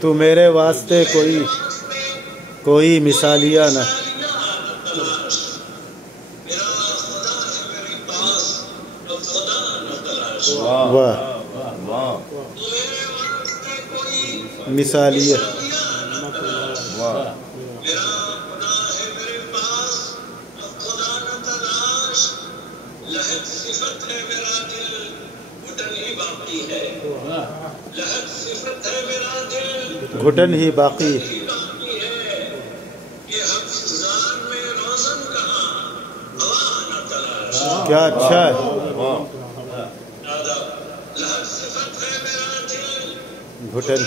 تو میرے واسطے کوئی مثالیہ نہ واہ مثالیہ گھٹن ہی باقی کیا اچھا ہے گھٹن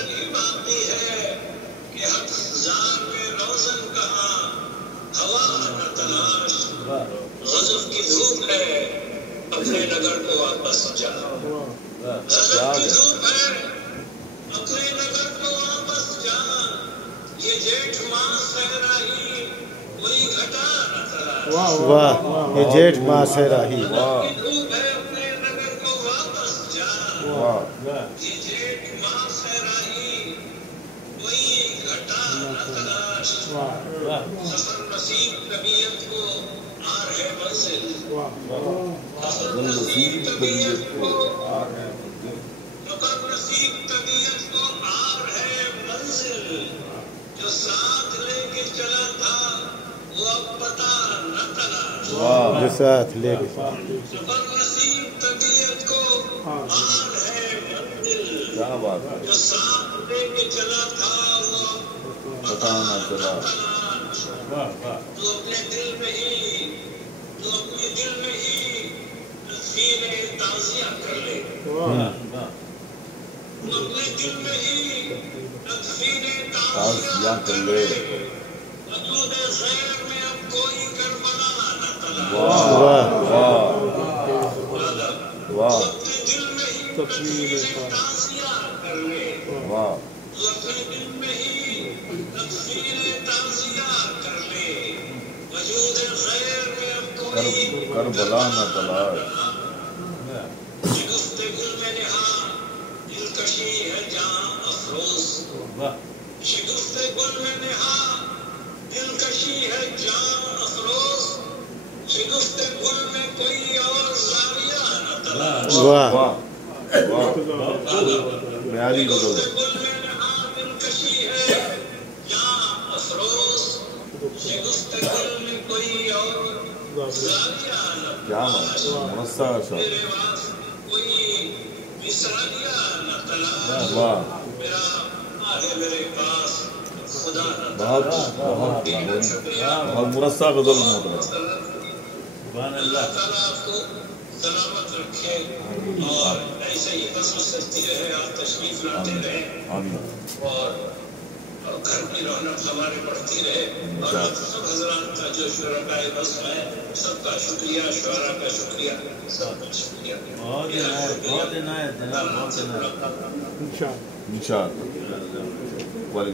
غضب کی دھوپ ہے اپنے نگر کو واپس جا غضب کی دھوپ ہے اپنے نگر کو واپس جا یہ جیٹھ ماس ہے راہی کوئی گھٹا نہ تلاش واہ یہ جیٹھ ماس ہے راہی غضب کی دھوپ ہے اپنے نگر کو واپس جا یہ جیٹھ ماس ہے راہی کوئی گھٹا نہ تلاش سفر نصیب طبیعت کو آر ہے منزل سفر نصیب طبیعت کو آر ہے منزل جو ساتھ لے کے چلا تھا وہ اب پتہ نہ تلاش جو ساتھ لے کے سفر نصیب طبیعت کو آر ہے منزل جو ساتھ لے کے چلا تھا وہ پتہ نہ تلاش تو اپنے دل میں ہی تدفین تعزیہ کر لے تو اپنے دل میں ہی تدفین تعزیہ کر لے وجود غیر میں اب کوئی کربلا نہ تلاش تو اپنے دل میں ہی تدفین تعزیہ کر لے تو اپنے دل میں ہی تدفین تعزیہ کر لے وجود غیر میں اب کوئی کربلا نہ تلاش شگفت گل میں نہا دلکشی ہے جاں افروز شگفت گل میں نہا دلکشی ہے جاں افروز شگفت گل میں کوئی اور زاویہ نہ تلاش واہ معیاری غزل شگفت گل میں نہا دلکشی ہے جاں افروز شگفت گل میں کوئی اور زاویہ نہ کیا تلاش مرصع میرے واسطے کوئی مثالیہ نہ تلاش واہ میرا آگے میرے پاس خدا نہ بہت مرصع غزل محترم اللہ تعالیٰ آپ کو سلامت رکھے اور ایسے ہی فصل سستی رہے آپ تشریف لاتے رہے اور گھر کی رونق ہمارے بڑھتی رہے اور آپ سب حضرات کا جو شرکائے بزم ہے سب کا شکریہ شعراء کا شکریہ سب کا شکریہ بہت عنایت جناب بہت عنایت انشاءاللہ